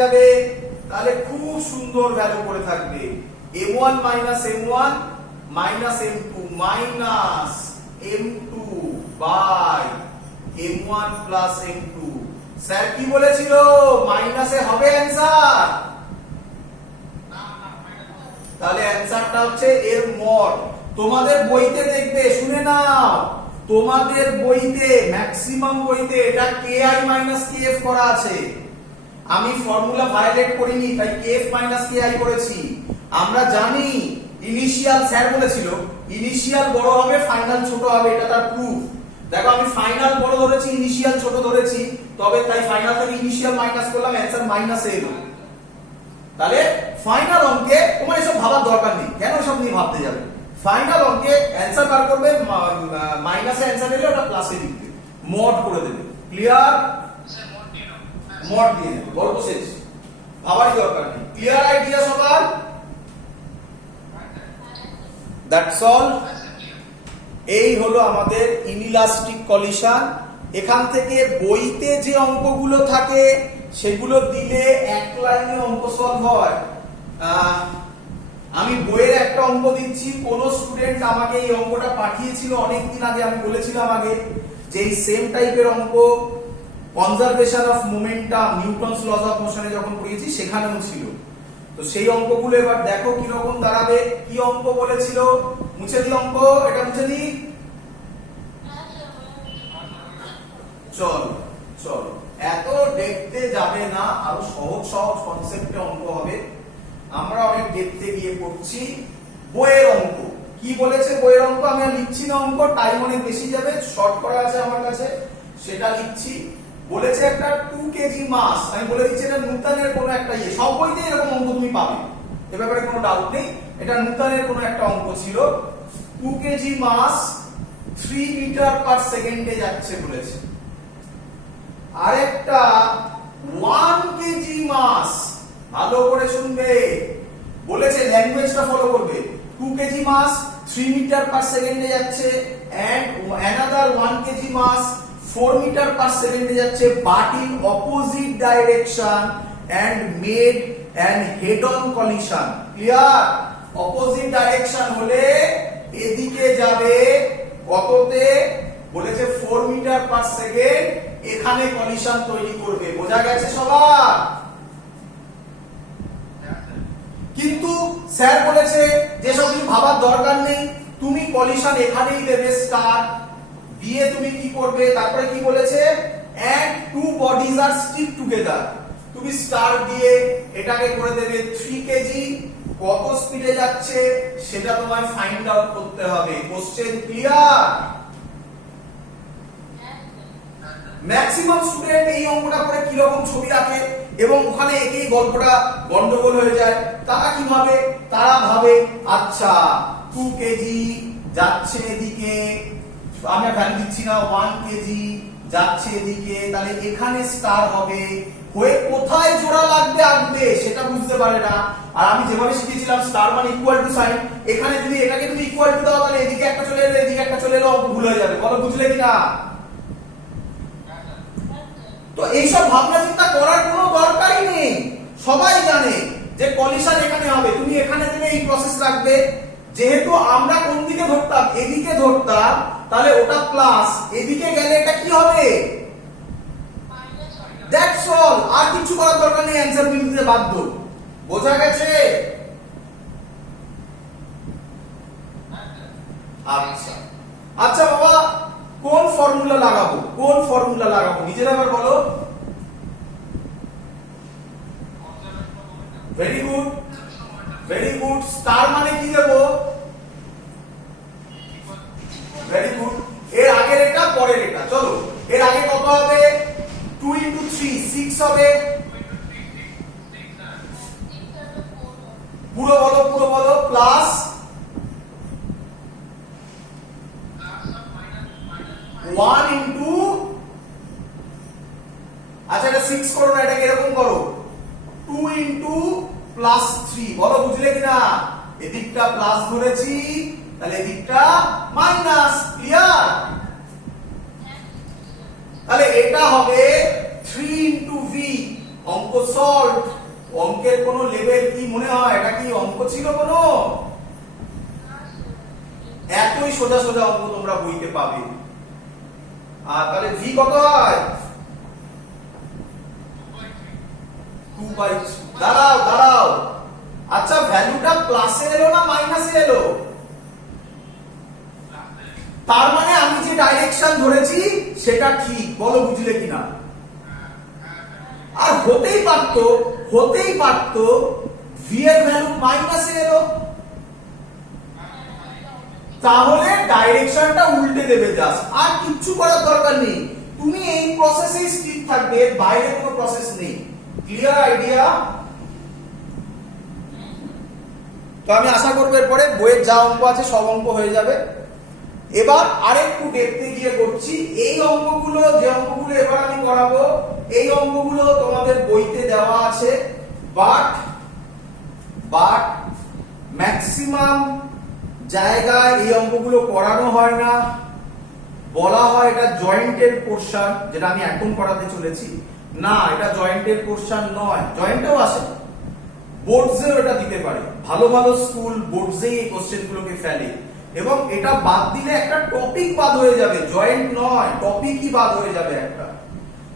যাবে তাহলে খুব সুন্দর ভ্যালু করে থাকবে m1 m1 m2 m2 by m1 m2। Sir কি বলেছিল মাইনাসে হবে অ্যানসার? তাহলে অ্যানসারটা হচ্ছে এর মড। তোমাদের বইতে দেখবে, শুনে নাও, তোমাদের বইতে ম্যাক্সিমাম বইতে এটা ki kf করা আছে। আমি ফর্মুলা ভায়োলেট করিনি, তাই kf ki করেছি। আমরা জানি ইনিশিয়াল, স্যার বলেছিল ইনিশিয়াল বড় হবে ফাইনাল ছোট হবে, এটা তার প্রুফ। দেখো আমি ফাইনাল বড় ধরেছি, ইনিশিয়াল ছোট ধরেছি, তবে তাই ফাইনাল থেকে ইনিশিয়াল মাইনাস করলাম, অ্যানসার মাইনাসে এলো। তাহলে ফাইনাল অঙ্কে তোমার এসব ভাবার দরকার নেই, কেন এসব নিয়ে ভাবতে যাবে? ফাইনাল অঙ্কে অ্যানসার বার করবে, মাইনাসে অ্যানসার এলে ওটা প্লাসে লিখবে, মড করে দেবে। ক্লিয়ার? মড দিয়ে দেবে, গল্প শেষ, ভাবারই দরকার নেই। ক্লিয়ার আইডিয়া সবার? That's all. এই হলো আমাদের ইনইলাস্টিক কলিশন। এখান থেকে বইতে যে অঙ্কগুলো থাকে সেগুলো দিলে এক লাইনে অঙ্ক সলভ হয়। আমি বইয়ের একটা অঙ্ক দিচ্ছি, কোন স্টুডেন্ট আমাকে এই অঙ্কটা পাঠিয়েছিল অনেকদিন আগে, আমি বলেছিলাম আগে যে এই সেম টাইপের অঙ্ক conservation of momentum Newton's laws of মোশনে যখন পড়িয়েছি সেখানেও ছিল। তো সেই অঙ্কগুলো এবার দেখো কি রকম দাঁড়াবে। কি অঙ্ক বলেছিল? মুছে দি অঙ্ক, এটা মুছে দি। চল চল, এত দেখতে যাবে না, আরো সহজ সহজ কনসেপ্টে অঙ্ক হবে। আমরা অনেক দেখতে গিয়ে পড়ছি। বইয়ের অঙ্ক কি বলেছে? বইয়ের অঙ্ক আমি আর লিখছি না, অঙ্ক টাইম অনেক বেশি যাবে, শর্ট করা আছে আমার কাছে, সেটা লিখছি। বলেছে একটা 2 কেজি মাস, আমি বলে দিচ্ছি এটা নিউটনের কোনো একটা ইয়ে, সব বইতে এরকম অঙ্ক তুমি পাবে, এ ব্যাপারে কোনো ডাউট নেই। এটা নিউটনের কোনো একটা অঙ্ক ছিল। 2 কেজি মাস 3 মিটার পার সেকেন্ডে যাচ্ছে বলেছে। আরেকটা 1 কেজি মাস, ভালো করে শুনবে, বলেছে ল্যাঙ্গুয়েজটা ফলো করবে। 2 কেজি মাস 3 মিটার পার সেকেন্ডে যাচ্ছে, and another 1 KG mass 4 metre per সেকেন্ডে যাচ্ছে, but in opposite direction and made an head-on collision. Clear? Opposite direction হলে এদিকে যাবে কততে? বলেছে 4 মিটার পার সেকেন্ড, এখানে কলিশন তৈরি করবে। বোঝা গেছে সবার? কিন্তু স্যার বলেছে যে সব কিছু ভাবার দরকার নেই, তুমি কলিশন এখানেই দেবে, স্টার দিয়ে তুমি কি করবে? তারপরে কি বলেছে? and two bodies are stick together, তুমি স্টার দিয়ে এটাকে করে দেবে 3 কেজি। কত স্পিডে যাচ্ছে সেটা তোমায় ফাইন্ড আউট করতে হবে। Question clear? ম্যাক্সিমাম স্টুডেন্ট এই অঙ্কটা করে কি রকম ছবি রাখে এবং ওখানে একেই গল্পটা গন্ডগোল হয়ে যায়। তারা কি ভাবে? তারা ভাবে আচ্ছা 2 কেজি যাচ্ছে এদিকে, আমি ভ্যালু দিচ্ছি না, 1 কেজি যাচ্ছে এদিকে, তাহলে এখানে স্টার হবে, হয়ে কোথায় জোড়া লাগবে আঁকবে সেটা বুঝতে পারে না। আর আমি যেভাবে শিখেছিলাম স্টার মানে ইকুয়াল টু সাইন, এখানে যদি এটাকে তুমি ইকুয়াল টু দাও তাহলে এদিকে একটা চলে এলো এদিকে একটা চলে এলো, অঙ্ক ভুল হয়ে যাবে। বলো বুঝলে কিনা? তো এইসব ভাবনা চিন্তা করার কোনো দরকারই নেই, সবাই জানে যে কলিশন এখানে হবে, তুমি এখানে দিলে এই প্রসেস রাখবে। যেহেতু আমরা কোন দিকে ধরতাম? এদিকে ধরতাম, তাহলে ওটা প্লাস, এদিকে গেলে এটা কি হবে? দ্যাটস অল, আর কিছু করার দরকার নেই, অ্যানসার মিলতে বাধ্য। বোঝা গেছে? আচ্ছা আচ্ছা বাবা, কোন ফর্মুলা লাগাবো? কোন ফর্মুলা লাগাবো নিজের আবার বলো। Very good, very good. Star মানে কি দেব? Very good. এর আগের এটা পরের এটা, চলো এর আগে কত হবে? 2 into 3 6 হবে। পুরো বলো, পুরো বলো। প্লাস 1 into, আচ্ছা এটা 6 করো না, এটাকে এরকম করো, 2 into প্লাস 3। বলো বুঝলে কিনা? এদিকটা প্লাস ধরেছি, তাহলে এদিকটা মাইনাস। ক্লিয়ার? তাহলে এটা হবে 3 into v অঙ্ক সলভ। অঙ্কের কোনো লেভেল কি মনে হয় এটা কি অঙ্ক ছিল কোনো? এতই সোজা সোজা অঙ্ক তোমরা বইতে পাবে। আর তাহলে v কত হয়? 2/3। দাঁড়াও দাঁড়াও, আচ্ছা ভ্যালুটা প্লাসে এলো না মাইনাসে এলো? তার মানে আমি যে ডাইরেকশন ধরেছি সেটা ঠিক, বলো বুঝলে কিনা? আর হতেই পারতো v এর ভ্যালু মাইনাসে এলো, তাহলে ডাইরেকশনটা উল্টে দেবে জাস্ট, আর কিচ্ছু করার দরকার নেই। তুমি এই প্রসেসেই স্টিক থাকবে, বাইরে কোনো প্রসেস নেই। Clear idea? তো আমি আশা করব এরপরে বইয়ের যা অঙ্ক আছে সব অঙ্ক হয়ে যাবে। এবার আরেকটু দেখতে গিয়ে করছি, এই অঙ্কগুলো যে অঙ্কগুলো এবার আমি করাবো এই অঙ্কগুলো তোমাদের বইতে দেওয়া আছে, বাট ম্যাক্সিমাম জায়গায় এই অঙ্কগুলো করানো হয় না। বলা হয় এটা জয়েন্টের পোরশন, যেটা আমি এখন করাতে চলেছি। না, এটা জয়েন্টের পোরশন নয়, জয়েন্টেও আসে, বোর্ডসেও এটা দিতে পারে। ভালো ভালো স্কুল বোর্ডসেই এই কোশ্চেনগুলোকে ফেলে, এবং এটা বাদ দিলে একটা টপিক বাদ হয়ে যাবে, জয়েন্ট নয় টপিকই বাদ হয়ে যাবে একটা।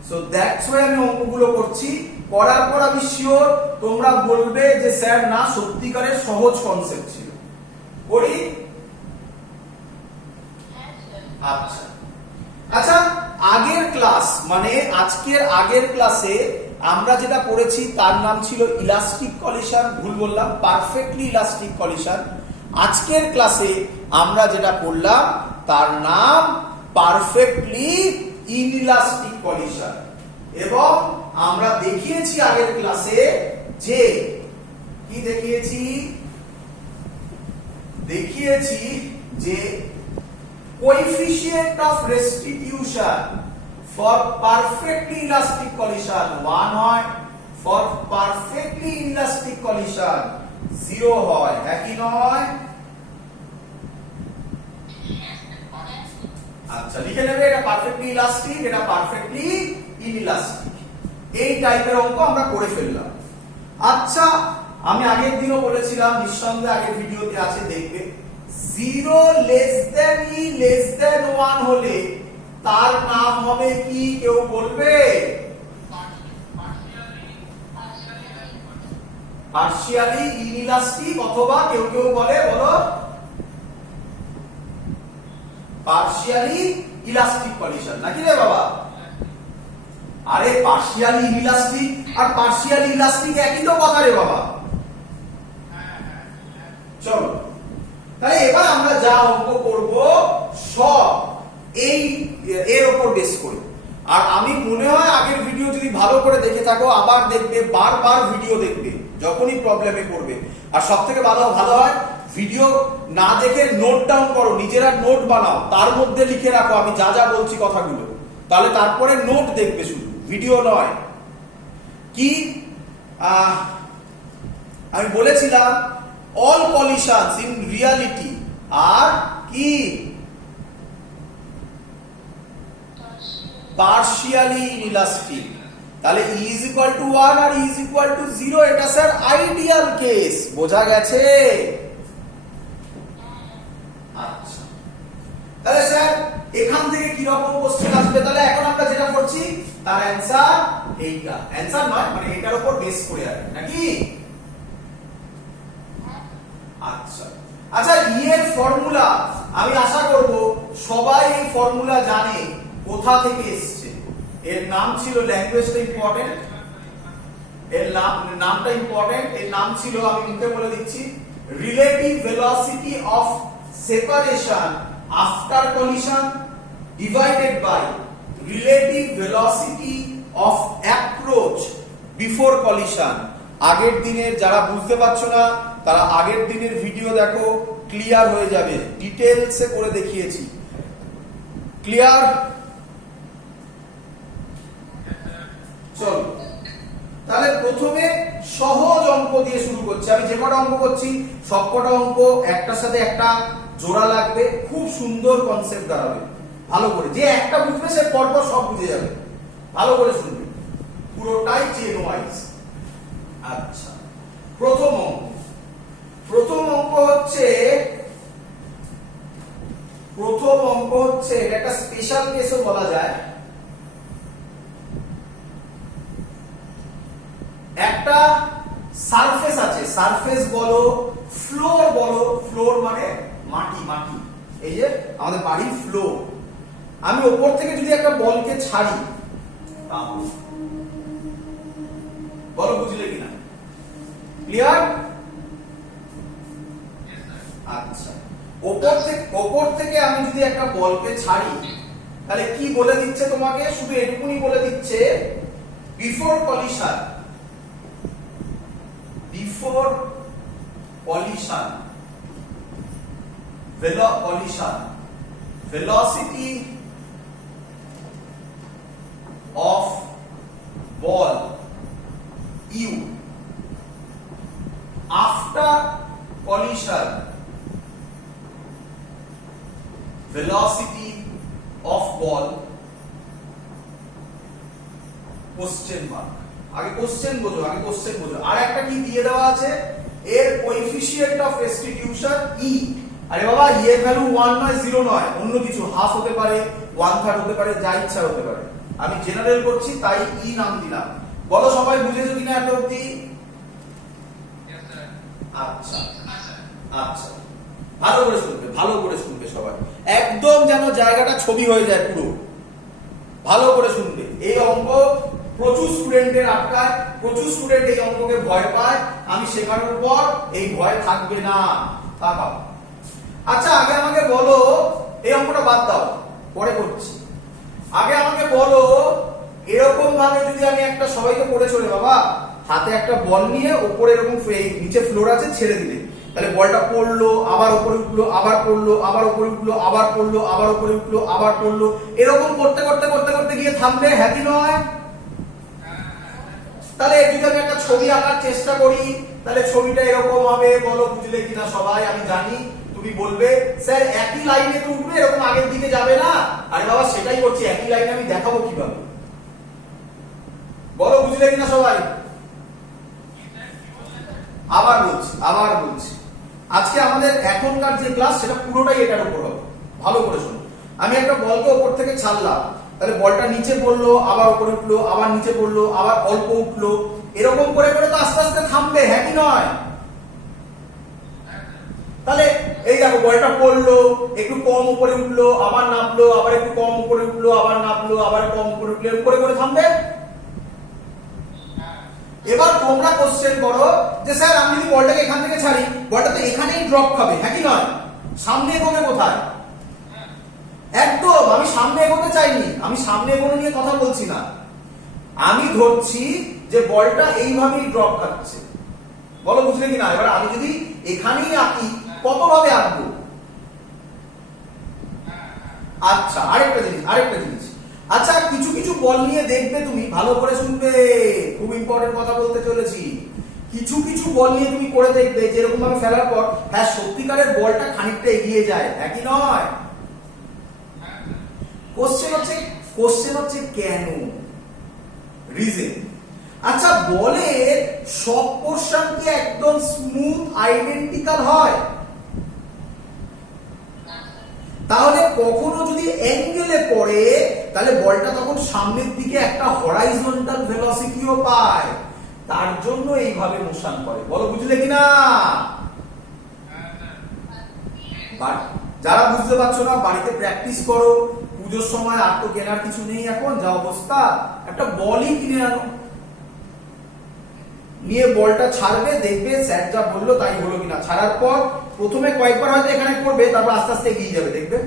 সো দ্যাটস ওয়াই আমি অঙ্কগুলো করছি। করার পর আমি শিওর তোমরা বলবে যে স্যার না সত্যিকারের সহজ কনসেপ্ট ছিল। করি? আচ্ছা আচ্ছা, আগের ক্লাস মানে আজকের আগের ক্লাসে আমরা যেটা পড়েছি তার নাম ছিল ইলাস্টিক কলিশন। ভুল বললাম, পারফেক্টলি ইলাস্টিক কলিশন। আজকের ক্লাসে আমরা যেটা পড়লাম তার নাম পারফেক্টলি ইনইলাস্টিক কলিশন। এবং আমরা দেখিয়েছি আগের ক্লাসে যে কি দেখিয়েছি যে coefficient of restitution for perfectly elastic collision 1 হয়, for perfectly inelastic collision 0 হয়, একই নয়? আচ্ছা লিখে নেবে, এটা পারফেক্টলি ইলাস্টিক, এটা পারফেক্টলি ইনইলাস্টিক। এই টাইপের অঙ্ক আমরা করে ফেললাম। আচ্ছা, আমি আগের দিনও বলেছিলাম, নিঃসন্দেহে আগের ভিডিওতে আছে দেখবে, 0 লেস দেন ই লেস দেন 1 হলে তার নাম হবে কি, কেউ বলবে? পার্শিয়ালি ইনইলাস্টিক, অথবা কেউ কেউ বলে, বলো, পার্শিয়ালি ইলাস্টিক কলিশন, নাকি রে বাবা? আরে পার্শিয়ালি ইনইলাস্টিক আর পার্শিয়ালি ইলাস্টিক একই তো কথা রে বাবা। চলো তাহলে এবার আমরা যা অঙ্ক করব সব এই এর উপর বেস করে। আর আমি মনে হয় আগের ভিডিও যদি ভালো করে দেখে থাকো, আবার দেখবে, বারবার ভিডিও দেখবে যখনই প্রবলেমে পড়বে। আর সবথেকে ভালো হয় ভিডিও না দেখে নোট ডাউন করো, নিজেরা নোট বানাও, তার মধ্যে লিখে রাখো আমি যা যা বলছি কথাগুলো, তাহলে তারপরে নোট দেখবে, শুধু ভিডিও নয়। কি আমি বলেছিলাম, all collisions in reality are কি? partially inelastic। তাহলে e is equal to 1 R e is equal to 0, এটা স্যার আইডিয়াল কেস, বোঝা গেছে? আচ্ছা, তাহলে স্যার এখান থেকে কি রকম কোশ্চেন আসবে? তাহলে এখন আমরা যেটা করছি তার অ্যানসার এইটা, অ্যানসার নয় মানে এটার উপর বেস করে আসবে, নাকি? আচ্ছা আচ্ছা, ই এর ফর্মুলা আমি আশা করব সবাই এই ফর্মুলা জানে, কোথা থেকে এসেছে। এর নাম ছিল, ল্যাঙ্গুয়েজটা ইম্পর্টেন্ট, এর নামটা ইম্পর্টেন্ট, এর নাম ছিল, আমি মুখে বলে দিচ্ছি, relative velocity of separation after collision divided by relative velocity of approach before collision. আগের দিনের যারা বুঝতে পারছো না তারা আগের দিনের ভিডিও দেখো, ক্লিয়ার হয়ে যাবে, ডিটেইলসে করে দেখিয়েছি। ক্লিয়ার? চলো তাহলে প্রথমে সহজ অঙ্ক দিয়ে শুরু করছি। আমি যে কটা অঙ্ক করছি সবকটা অঙ্ক একটার সাথে একটা জোড়া লাগবে, খুব সুন্দর কনসেপ্ট দাঁড়াবে। ভালো করে যে একটা বুঝবে সে পরপর সব বুঝে যাবে, ভালো করে শুনবে। পুরোটাই চেন ওয়াইজ। আচ্ছা, প্রথম অঙ্ক হচ্ছে এটা একটা স্পেশাল কেসও বলা যায়। একটা সারফেস আছে, সারফেস বলো ফ্লোর মানে মাটি, এই যে আমাদের বাড়ির ফ্লোর। আমি উপর থেকে যদি একটা বলকে ছাড়ি, বলো বুঝলে কিনা? ক্লিয়ার? আচ্ছা, ওপর থেকে আমি যদি একটা বলকে ছাড়ি, তাহলে কি বলে দিচ্ছে তোমাকে? শুধু এটুকুনি বলে দিচ্ছে, before collision velocity of ball u after collision, velocity of ball question mark। আগে কোশ্চেন বোঝো। আর একটা কি দিয়ে দেওয়া আছে? এর কোএফিসিয়েন্ট অফ রেস্টিটিউশন ই। আরে বাবা, ই এর ভ্যালু 1 নয় 0 নয়, অন্য কিছু, হাফ হতে পারে, 1/3 হতে পারে, যা ইচ্ছা হতে পারে। আমি জেনারেল করছি তাই ই নাম দিলাম। বলো সবাই বুঝেছো কিনা এত অবধি? আচ্ছা, ভালো করে শুনবে সবাই, একদম যেন জায়গাটা ছবি হয়ে যায় পুরো। ভালো করে শুনবে। এই অঙ্ক প্রচুর স্টুডেন্টের আটকায়, প্রচুর স্টুডেন্ট এই অঙ্ককে ভয় পায়। আমি শেখানোর পর এই ভয় থাকবে না। তাকাও। আচ্ছা, আগে আমাকে বলো, এই অঙ্কটা বাদ দাও, পরে করছি। আগে আমাকে বলো, এরকম ভাবে যদি আমি একটা, সবাইকে পড়ে চলে বাবা, হাতে একটা বল নিয়ে উপরে এরকম নিচে ফ্লোর আছে ছেড়ে দিলে, তাহলে বলটা পড়লো, আবার উপরে উঠলো, আবার পড়লো, আবার উপরে উঠলো, আবার পড়লো, আবার উপরে উঠলো, আবার পড়লো, এরকম করতে গিয়ে থামবে, হ্যাপি নয়? তাহলে যদি আমি একটা ছবি আঁকার চেষ্টা করি, তাহলে ছবিটা এরকম হবে। বলো বুঝলে কিনা সবাই? আমি জানি তুমি বলবে স্যার একই লাইনে তো উঠবে, এরকম আগের দিকে যাবে না। আরে বাবা, সেটাই করছি, একই লাইনে আমি দেখাবো কিভাবে। বলো বুঝলে কিনা সবাই? আবার বলছি, আজকে আমাদের এখনকার যে ক্লাস সেটা পুরোটাই এটার উপর হবে। ভালো করে শোনো। আমি একটা বলকে উপর থেকে ছাড়লাম, তাহলে বলটা নিচে পড়লো, আবার উপরে উঠলো, আবার নিচে পড়লো, আবার অল্প উঠলো, এরকম করে তো আস্তে আস্তে থামবে, হ্যাঁ কি নয়? তাহলে এই দেখো, বলটা পড়লো, একটু কম উপরে উঠলো, আবার নামলো, আবার একটু কম উপরে উঠলো, আবার নামলো, আবার কম উপরে উঠলো, এরকম করে থামবে। এবার তোমরা কোশ্চেন করো যে স্যার আমি যদি বলটাকে এখান থেকে ছাড়ি, বলটা তো এখানেই ড্রপ খাবে, হ্যাঁ কি নয়? সামনে এগোবে কোথায়? একদম, আমি সামনে এগোতে চাইনি, আমি সামনে এগোনো নিয়ে কথা বলছি না। আমি ধরছি যে বলটা এইভাবেই ড্রপ খাচ্ছে। বলো বুঝলে কিনা? এবার আমি যদি এখানেই আঁকি, কত ভাবে আঁকবো? আচ্ছা, আরেকটা জিনিস, আচ্ছা, কিছু বল নিয়ে দেখবে, তুমি ভালো করে শুনবে, খুব ইম্পর্টেন্ট কথা বলতে চলেছি। কিছু বল নিয়ে তুমি করে দেখবে, যেরকম ভাবে ফেলার পর হ্যাঁ সত্যিকারের বলটা খানিকটা এগিয়ে যায়, একই নয়? কোশ্চেন হচ্ছে কেন, রিজন। আচ্ছা, বলের সব পোরশন কি একদম স্মুথ আইডেন্টিক্যাল হয়? তাহলে কখনো যদি অ্যাঙ্গেলে পড়ে, তাহলে বলটা তখন সামনের দিকে একটা হরাইজন্টাল ভেলোসিটিও পায়, তার জন্য এইভাবে মোশন করে। বলো বুঝলে কিনা? যারা বুঝতে পারছো না, বাড়িতে প্র্যাকটিস করো। পুজোর সময় আর তো কেনার কিছু নেই এখন, যা অবস্থা, একটা বলই কিনে আনো, নিয়ে বলটা ছাড়বে, দেখবে স্যার যা বললো তাই হলো কিনা। ছাড়ার পর প্রথমে কয়েকবার হয়তো এখানে করবে, তারপর আস্তে আস্তে এগিয়ে যাবে, দেখবে।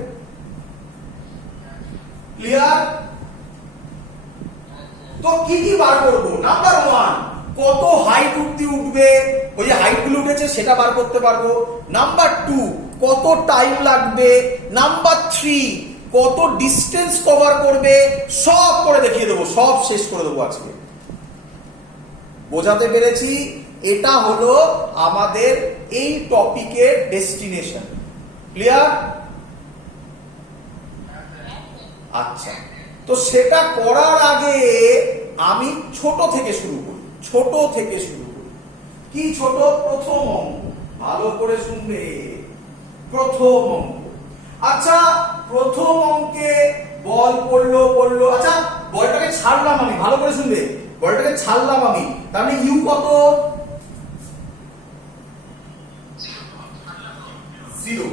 ক্লিয়ার? তো কি বার করবো? নাম্বার 1, কত হাইট উঠবে, ওই যে হাইট গুলো উঠেছে সেটা বার করতে পারবো। নাম্বার 2, কত টাইম লাগবে। নাম্বার 3, কত ডিস্টেন্স কভার করবে, সব করে দেখিয়ে দেবো, সব শেষ করে দেবো আজকে। বোঝাতে পেরেছি? এটা হলো আমাদের এই টপিকের ডেস্টিনেশন। ক্লিয়ার? আচ্ছা, তো সেটা করার আগে আমি ছোট থেকে শুরু করি, ছোট থেকে শুরু করি। কি ছোট? প্রথম অঙ্ক, ভালো করে শুনবে, প্রথম অঙ্ক। আচ্ছা, প্রথম অঙ্কে বল পড়লো, আচ্ছা বলটাকে ছাড়লাম আমি, ভালো করে শুনবে, বলটাকে ছাড়লাম আমি, তার মানে ইউ কত? 0,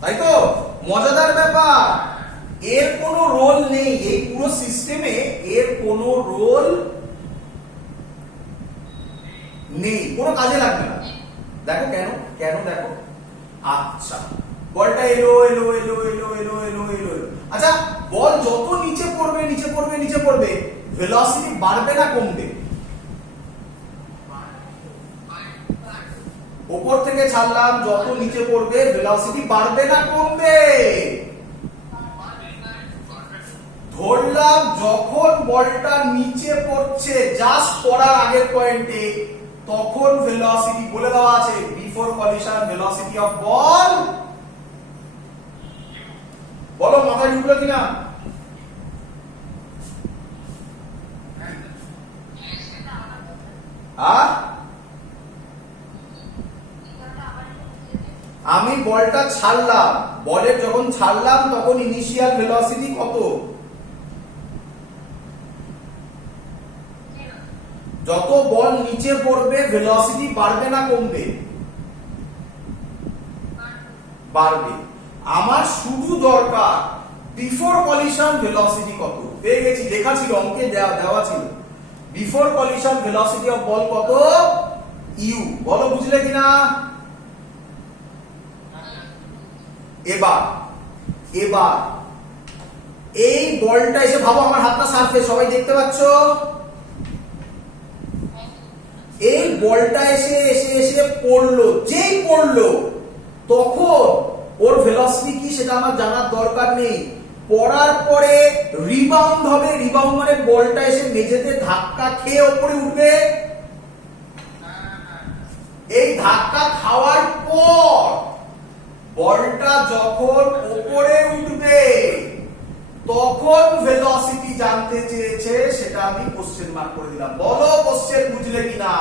তাই তো? মজাদার ব্যাপার, এর কোনো রোল নেই, এই পুরো সিস্টেমে এর কোনো রোল নেই, কোনো কাজে লাগবে না। দেখো কেন, কেন দেখো। আচ্ছা, বলটা এলো। আচ্ছা, বল যত নিচে পড়বে ভেলোসিটি বাড়বে না কমবে? উপর থেকে ছাড়লাম, যত নিচে পড়বে ভেলোসিটি বাড়বে না কমবে? ধরলাম যখন বলটা নিচে পড়ছে, জাস্ট পড়ার আগের পয়েন্টে, তখন ভেলোসিটি বলে দেওয়া আছে, বিফোর কলিশন ভেলোসিটি অফ বল, বলো মাথায় ঢুকলো কিনা? আমি বলটা ছাড়লাম, বলের যখন ছাড়লাম তখন ইনিশিয়াল ভেলোসিটি কত? যত বল নিচে পড়বে ভেলোসিটি বাড়বে না কমবে? বাড়বে। আমার শুধু দরকার বিফোর কলিশন ভেলোসিটি কত। পেয়ে গেছি, লেখা ছিল, অঙ্কে দেওয়া ছিল, বিফোর কলিশন ভেলোসিটি অফ বল কত? ইউ। বলো বুঝলে কিনা? এবার এই বলটা এসে, ভাবো আমার হাতটা সারফেস, সবাই দেখতে পাচ্ছ? এই বলটা এসে পড়লো, যেই পড়লো তখন ওর ভেলোসিটি কি সেটা আমার জানার দরকার নেই। পড়ার পরে রিবাউন্ড হবে, রিবাউন্ড মানে বলটা এসে মেঝেতে ধাক্কা খেয়ে উপরে উঠবে। এই ধাক্কা খাওয়ার পর বলটা যখন উপরে উঠবে তখন ভেলোসিটি জানতে চেয়েছে, সেটা আমি কোশ্চেন মার্ক করে দিলাম। বলো কোশ্চেন বুঝলে কিনা?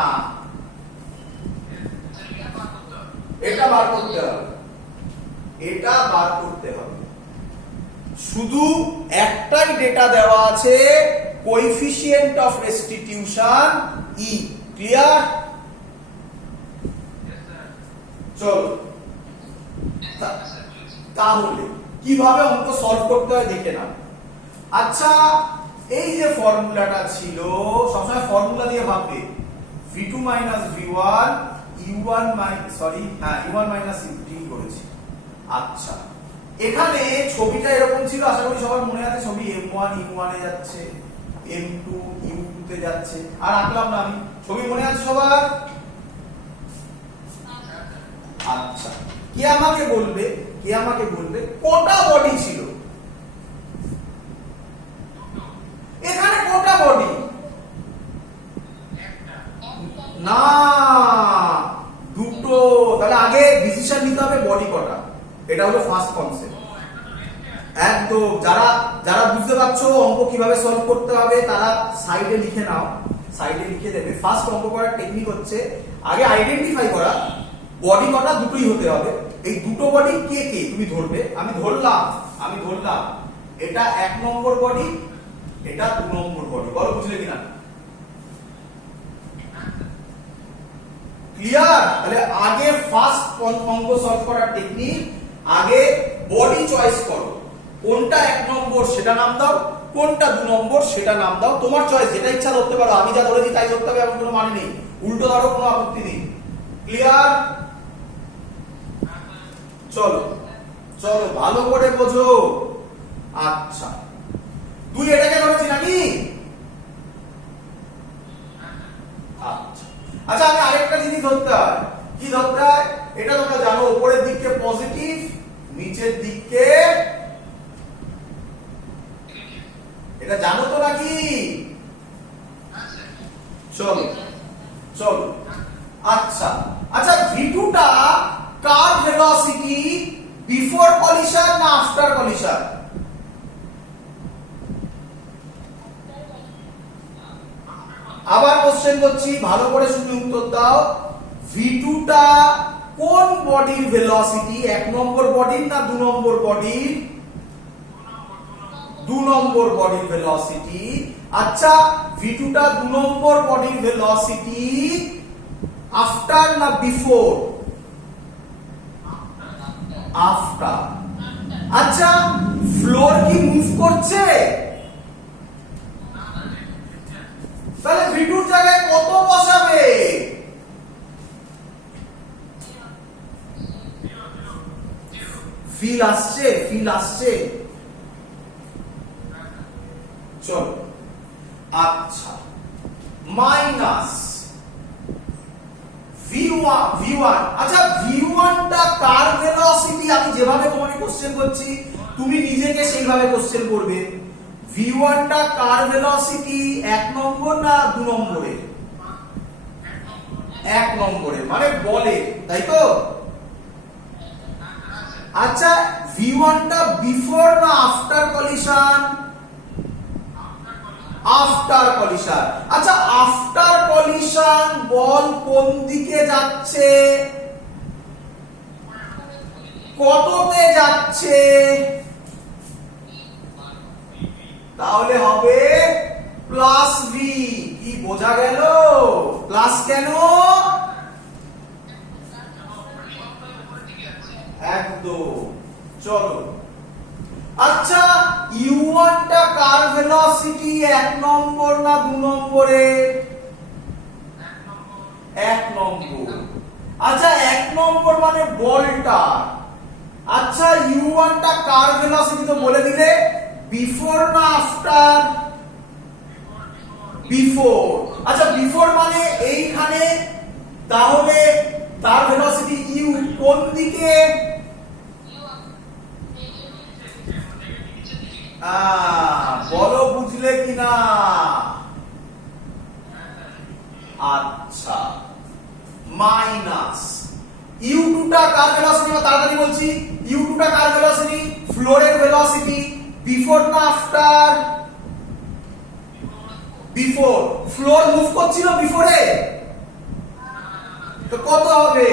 এটা বার করতে হবে, এটা বার করতে হবে। শুধু একটাই ডেটা দেওয়া আছে, coefficient of restitution E. Clear? চলো তাহলে কিভাবে অঙ্ক সলভ করতে হয় দেখে নাও। আচ্ছা, এই যে ফর্মুলাটা ছিল, সবসময় ফর্মুলা দিয়ে ভাববে, v2 v1 u1 u1 u3 করেছি। আচ্ছা, এখানে ছবিটা এরকম ছিল, আশা করি সবার মনে আছে, ছবি m1 u1 এ যাচ্ছে, m2 u2 তে যাচ্ছে, আর আঁকলাম না আমি, ছবি মনে আছে সবার? আচ্ছা, কে আমাকে বলবে কটা বডি ছিল এখানে? কটা বডি? না, দুটো। তাহলে আগে ডিসিশন নিতে হবে বডি কটা, এটা হলো ফার্স্ট কনসেপ্ট। একদম, যারা বুঝতে পারছো অঙ্ক কিভাবে সলভ করতে হবে তারা সাইডে লিখে নাও, সাইডে লিখে দেবে। ফার্স্ট অঙ্ক করার টেকনিক হচ্ছে আগে আইডেন্টিফাই করা, বডি কটা? দুটোই হতে হবে। এই দুটো বডি কে কে তুমি ধরবে। আমি ধরলাম এটা 1 নম্বর বডি, এটা 2 নম্বর বডি। বলো বুঝলে কিনা? ক্লিয়ার? তাহলে আগে ফার্স্ট অঙ্ক সলভ করার টেকনিক, আগে বডি চয়েস করো, কোনটা 1 নম্বর সেটা নাম দাও, কোনটা 2 নম্বর সেটা নাম দাও, তোমার চয়েস, যেটা ইচ্ছা ধরতে পারো। আমি যা ধরেছি তাই ধরতে হবে এমন কোনো মানে নেই, উল্টো ধরো, কোনো আপত্তি নেই। ক্লিয়ার? চলো ভালো করে বোঝো। আচ্ছা, তুই এটাকে ধরেছি নাকি? আচ্ছা, আমি আরেকটা জিনিস ধরতে হয়। কি ধরতে হয়? এটা তোমরা জানো, উপরের দিককে পজিটিভ, নিচের দিককে, এটা জানো তো নাকি? চলো আচ্ছা, v2টা কার ভেলোসিটি, বিফোর কলিশন না আফটার কলিশন? আবার কোশ্চেন করছি, ভালো করে শুনে উত্তর দাও। v2 টা কোন বডির ভেলোসিটি, 1 নম্বর বডির না 2 নম্বর বডির? 2 নম্বর বডির ভেলোসিটি। আচ্ছা v2 টা 2 নম্বর বডির ভেলোসিটি আফটার না বিফোর? আফটার। আচ্ছা ফ্লোর কি মুভ করছে? তাহলে v2 এর জায়গায় কত বসাবে? ফিল আসছে, ফিল আসছে। চলো আচ্ছা মাইনাস v1। আচ্ছা v1 টা কার ভেলোসিটি? আমি যেভাবে তোমাকে কোশ্চেন করছি তুমি নিজেকে সেইভাবে কোশ্চেন করবে। v1 টা কার ভেলোসিটি, 1 নম্বর না 2 নম্বরে? 1 নম্বরে, মানে বলে, তাই তো? আচ্ছা v1 টা বিফোর না আফটার কলিশন? After collision. আচ্ছা আফটার কলিশন বল কোন দিকে যাচ্ছে, কততে যাচ্ছে? তাহলে হবে প্লাস ভি। কি বোঝা গেল? প্লাস কেন? একদম। চলো আচ্ছা u1 টা কার ভেলোসিটি, 1 নম্বর না 2 নম্বরে? 1 নম্বর। আচ্ছা 1 নম্বর মানে বলটা। আচ্ছা u1 টা কার ভেলোসিটি তো বলে দিলে, বিফোর না আফটার? বিফোর। আচ্ছা বিফোর মানে এইখানে, তাহলে তার ভেলোসিটি u কোন দিকে? বলো বুঝলে কিনা? আচ্ছা মাইনাস u2 টা কার ভেলোসিটি? তাড়াতাড়ি বলছি, u2 টা কার ভেলোসিটি? ফ্লোরের ভেলোসিটি। বিফোর না আফটার? বিফোর। ফ্লোর মুভ করছিল বিফোরে, তো কত হবে?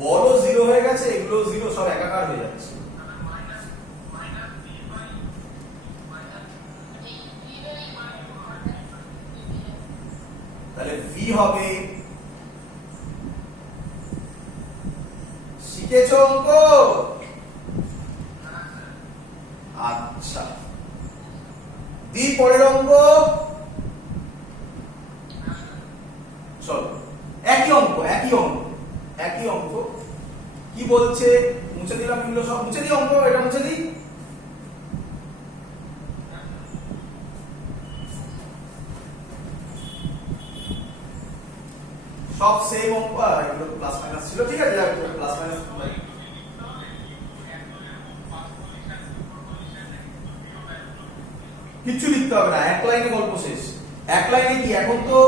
বলো জিরো হয়ে গেছে, এগুলো জিরো সব একাকার হয়ে যাচ্ছে। তাহলে ভি হবে, শিখেছো অঙ্ক? আচ্ছা দি পরের অঙ্ক। চলো একই অঙ্ক, একই অঙ্ক, একই অঙ্ক। কি বলছে? মুছে দিলাম এগুলো সব, মুছে দিই অঙ্ক, এটা মুছে দিই। সব সেম অঙ্ক, এগুলো প্লাস মাইনাস ছিল, ঠিক আছে? প্লাস মাইনাস কিছু লিখতে হবে না, এক লাইনে গল্প শেষ। এক লাইনে কি এখন তো,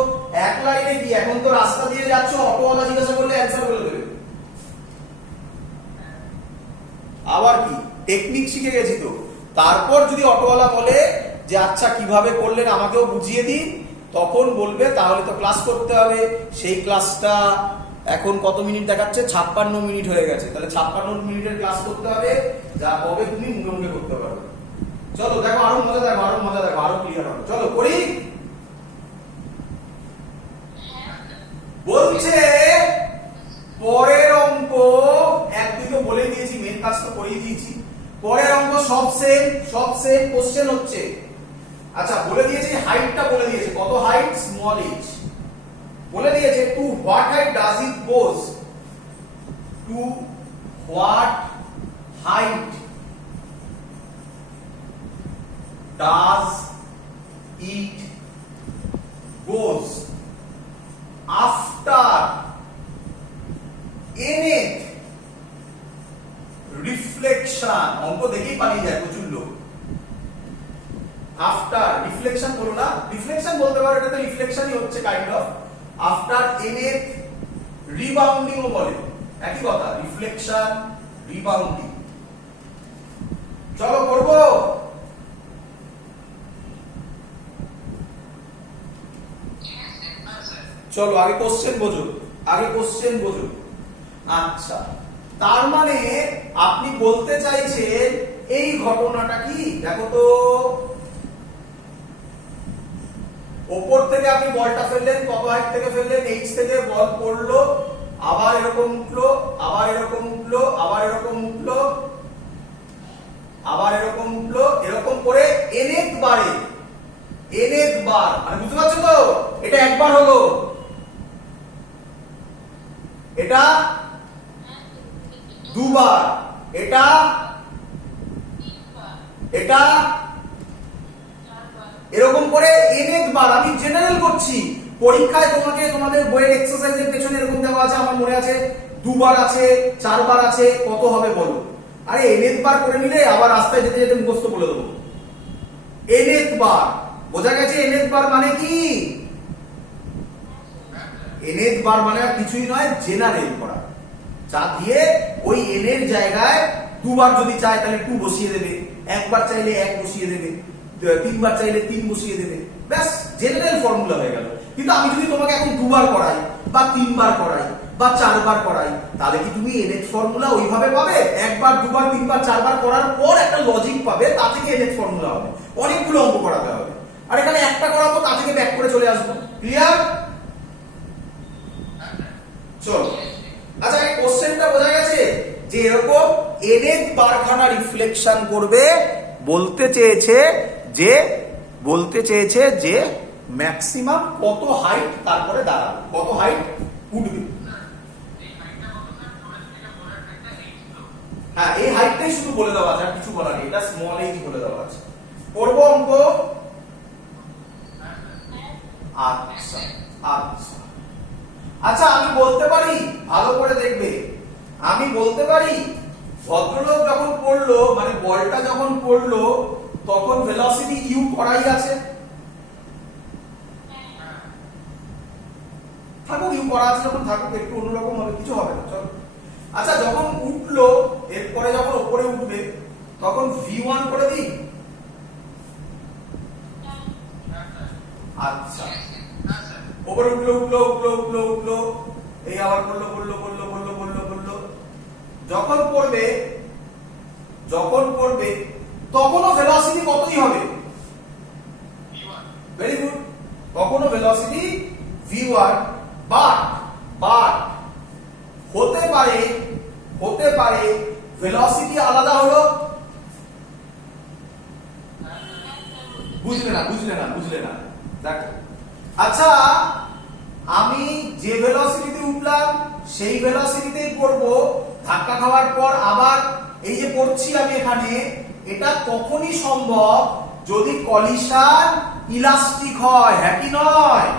এক লাইনে কি এখন তো রাস্তা দিয়ে যাচ্ছ, অটোওয়ালা জিজ্ঞাসা করলে অ্যান্সার বলে দেবে। আবার কি টেকনিক শিখে গেছি তো, তারপর যদি অটোওয়ালা বলে যে আচ্ছা কিভাবে করলেন আমাকেও বুঝিয়ে দিন, তখন বলবে তাহলে তো ক্লাস করতে হবে। সেই ক্লাসটা এখন কত মিনিট দেখাচ্ছে? 56 মিনিট হয়ে গেছে। তাহলে 56 মিনিটের ক্লাস করতে হবে, যা কবে তুমি মুখে মুখে করতে পারবে। চলো দেখো আরো মজা দেখো, আরো মজা দেখো, আরো ক্লিয়ার হবে। চলো করি। বলছে পরের অঙ্ক, এক দুই তো বলে দিয়েছি, মেন কাজ তো করিয়ে দিয়েছি। পরের অঙ্ক সব সেম, সব সেম। কোশ্চেন হচ্ছে, আচ্ছা বলে দিয়েছে হাইটটা, বলে দিয়েছে কত হাইট, স্মল h বলে দিয়েছে। To what height does it goes? To what height does it goes after nth reflection? অঙ্ক দেখেই পালিয়ে যায় প্রচুর লোক। আফটার রিফ্লেকশন বলো না, রিফ্লেকশন বলতে পারো, এটা তো রিফ্লেকশনই হচ্ছে kind of. After nth rebounding ও বলে, একই কথা, রিফ্লেকশন রিবাউন্ডিং। চলো করবো। চলো আগে কোশ্চেন বোঝো, আগে কোশ্চেন বোঝো। আচ্ছা, তার মানে আপনি বলতে চাইছেন এই ঘটনাটা কি, দেখো তো, ওপর থেকে আপনি বলটা ফেললেন, কত হাইট থেকে ফেললেন, এইচ থেকে বল পড়লো, আবার এরকম উঠলো, আবার এরকম উঠলো, আবার এরকম উঠলো, আবার এরকম উঠলো, এরকম করে nth বারে, nth বার, মানে বুঝতে পারছো তো, এটা একবার হলো, এটা দুবার, এটা এটা এরকম করে nth বার। আমি জেনারেল করছি, পরীক্ষায় তোমাকে তোমাদের বইয়ের এক্সারসাইজের পেছনে এরকম দেওয়া আছে, আমার মনে আছে দুবার আছে, চারবার আছে, কত হবে বলো? আরে nth বার করে নিলে আবার রাস্তায় যেতে যেতে মুখস্থ বলে দেবো। nth বার, বোঝা গেছে? nth বার মানে কি? nth বার মানে আর কিছুই নয়, জেনারেল করা, যা দিয়ে ওই n এর জায়গায় দুবার যদি চায় তাহলে 2 বসিয়ে দেবে, একবার চাইলে 1 বসিয়ে দেবে, তিনবার চাইলে 3 বসিয়ে দেবে, ব্যাস জেনারেল ফর্মুলা হয়ে গেল। কিন্তু আমি যদি তোমাকে এখন দুবার করাই বা তিনবার করাই বা চারবার করাই, তাহলে কি তুমি nth ফর্মুলা ওইভাবে পাবে? একবার, দুবার, তিনবার, চারবার করার পর একটা লজিক পাবে, তা থেকে nth ফর্মুলা হবে, অনেকগুলো অঙ্ক করাতে হবে। আর এখানে একটা করাবো, তা থেকে ব্যাক করে চলে আসবো। ক্লিয়ার? চলো, আচ্ছা এই কোশ্চেনটা বোঝা গেছে যে এরকম nth বারখানা রিফ্লেকশন করবে, বলতে চেয়েছে যে ম্যাক্সিমাম কত হাইট তারপরে দাঁড়াবে, কত হাইট উঠবে। হ্যাঁ, এই হাইটটাই শুধু বলে দেওয়া আছে, আর কিছু বলা নেই, এটা স্মল এইচ বলে দেওয়া আছে। করব অঙ্ক? আচ্ছা আচ্ছা আচ্ছা, আমি বলতে পারি, ভালো করে দেখবে, আমি বলতে পারি ভদ্রলোক যখন পড়লো, মানে বলটা যখন পড়লো, তখন ভেলোসিটি u করাই আছে, থাকুক ইউ করা আছে যখন, থাকুক, একটু অন্যরকম হবে, কিছু হবে না, চলো। আচ্ছা, যখন উঠলো, এরপরে যখন উপরে উঠবে তখন v1 করে দিই। আচ্ছা, উপরে উঠলো উঠলো উঠলো উঠলো উঠলো, এই আবার করলো করলো করলো করলো করলো করলো, যখন পড়বে তখনও ভেলোসিটি কতই হবে? ভেরি গুড, তখনও ভেলোসিটি v1, বাট হতে পারে ভেলোসিটি আলাদা হলো। বুঝলে না, দেখো। আচ্ছা, আমি যে ভেলোসিটিতে উঠলাম সেই ভেলোসিটিতেই পড়বো, ধাক্কা খাওয়ার পর আবার এই যে পড়ছি আমি এখানে, এটা তখনই সম্ভব যদি কলিশন ইলাস্টিক হয়, হ্যাঁ কি নয়?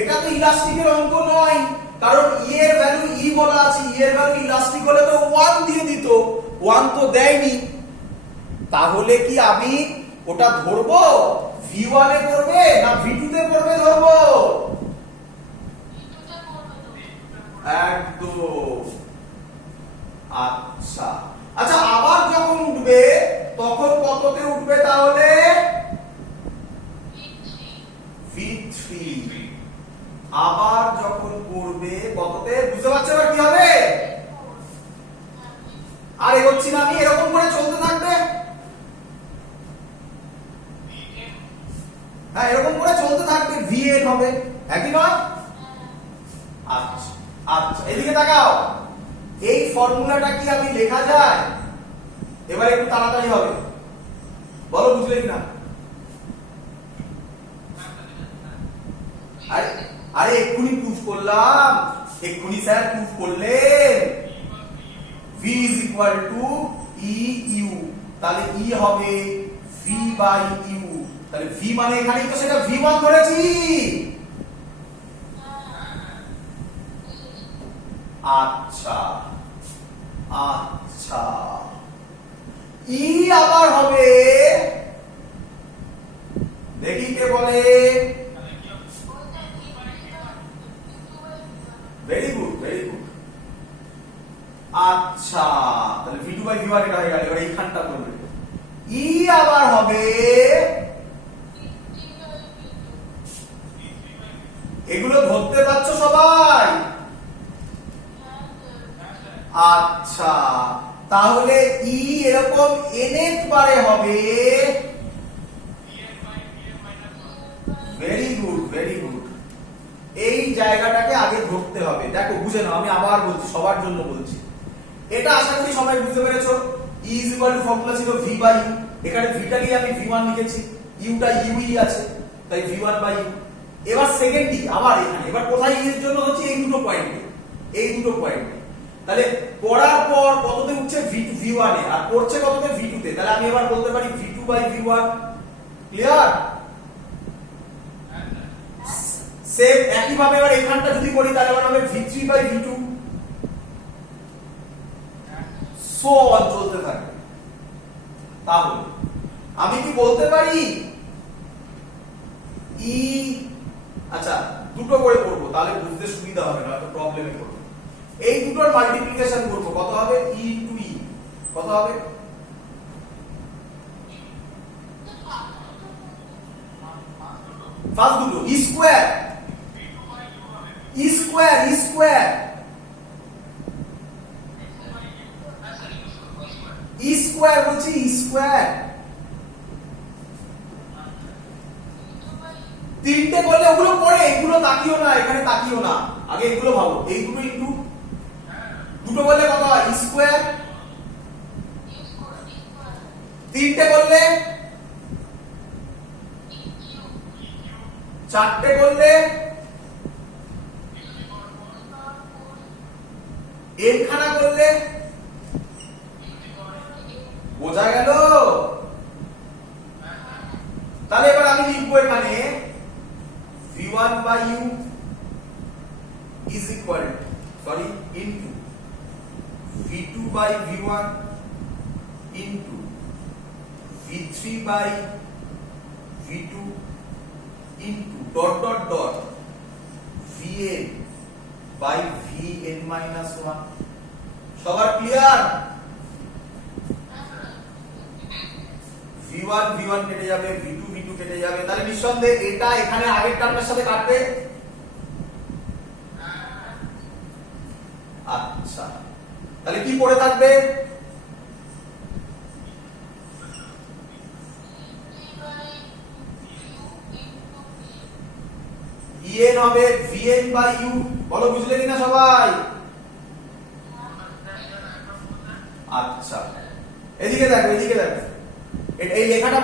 এটা তো ইলাস্টিকের অঙ্ক নয়, কারণ ই এর ভ্যালু ই বলা আছে, ই এর ভ্যালু ইলাস্টিক হলে তো 1 দিয়ে দিত, 1 তো দেয়নি। তাহলে কি আমি ওটা ধরবো v1 এ করবে না v2 তে করবে ধরবো? একদম। আচ্ছা আচ্ছা, আবার যখন উঠবে তখন কততে উঠবে তাহলে? v3। আবার যখন করবে কততে, বুঝতে পারছো এবার কি হবে? আর এগোচ্ছি না আমি, এরকম করে চলতে থাকবে। হ্যাঁ, এরকম করে চলতে থাকবে, v8 হবে, একই নয়? আচ্ছা আচ্ছা, এদিকে তাকাও, এই ফর্মুলাটা কি আমি লেখা যায়? এবার একটু তাড়াতাড়ি হবে, বলো বুঝলে কিনা? আরে এক্ষুনি প্রুফ করলাম, এক্ষুনি স্যার প্রুফ করলেন v is equal to eu, তাহলে e হবে v by u, তাহলে v মানে এখানেই তো সেটা v1 ধরেছি। আচ্ছা আচ্ছা, ই আবার হবে, দেখি কে বলে। Very good. আচ্ছা, তাহলে v2 by v1 এটা হয়ে গেল, এবার এইখানটা করবে, ই আবার হবে হবে ভেরি গুড, ভেরি গুড। এই জায়গাটাকে আগে ধরতে হবে। দেখো বুঝে নাও, আমি আবার বলছি, সবার জন্য বলছি। এটা আশা করি সবাই বুঝতে পেরেছো। E is equal to formula ছিল V বাই U, এখানে ভিটা নিয়ে আমি V1 লিখেছি, ইউটা ইউই আছে, তাই V1 বাই U। এবার সেকেন্ডলি আবার এখানে, এবার কোথায় E এর জন্য হচ্ছে এই দুটো পয়েন্টে, এই দুটো পয়েন্টে। তাহলে পড়ার পর কততে উঠছে V1 এ, আর পড়ছে কততে V2 তে। তাহলে আমি এবার বলতে পারি V2 by V1। Clear? Same একই ভাবে এবার এখানটা যদি করি তাহলে এবার হবে V3 by V2। So on চলতে থাকে। তাহলে আমি কি বলতে পারি ই, আচ্ছা দুটো করে করব তাহলে বুঝতে সুবিধা হবে, না তো প্রবলেমে পড়বে। এই দুটোর মাল্টিপ্লিকেশন করব, কত হবে? ই ইনটু ই, কত হবে? ফার্স্ট দুটো ই স্কয়ার, ই স্কয়ার, ই স্কয়ার, ই স্কয়ার বলছি, ই স্কয়ার। তিনটে করলে ওগুলো পড়ে, এগুলো তাকিও না, এখানে তাকিও না, আগে এগুলো ভাবো। এই দুটো ইনটু দুটো করলে কত হয়? ই স্কয়ার। তিনটে করলে, চারটে করলে, এখানা করলে, বোঝা গেল? তাহলে এবার আমি লিখবো এখানে V1 by U is equal to, sorry, into V2 by V1 into V3 by V2 into dot dot dot Vn by Vn minus 1। সবার ক্লিয়ার? V1 V1 কেটে যাবে, V2 V2 কেটে যাবে, তাহলে নিঃসন্দেহে এটা এখানে আগের টার্মের সাথে কাটবে। আচ্ছা, তাহলে কি পড়ে থাকবে? En হবে Vn by U। বলো বুঝলে কিনা সবাই? আচ্ছা, এদিকে দেখো, এদিকে দেখো, এই লেখাটা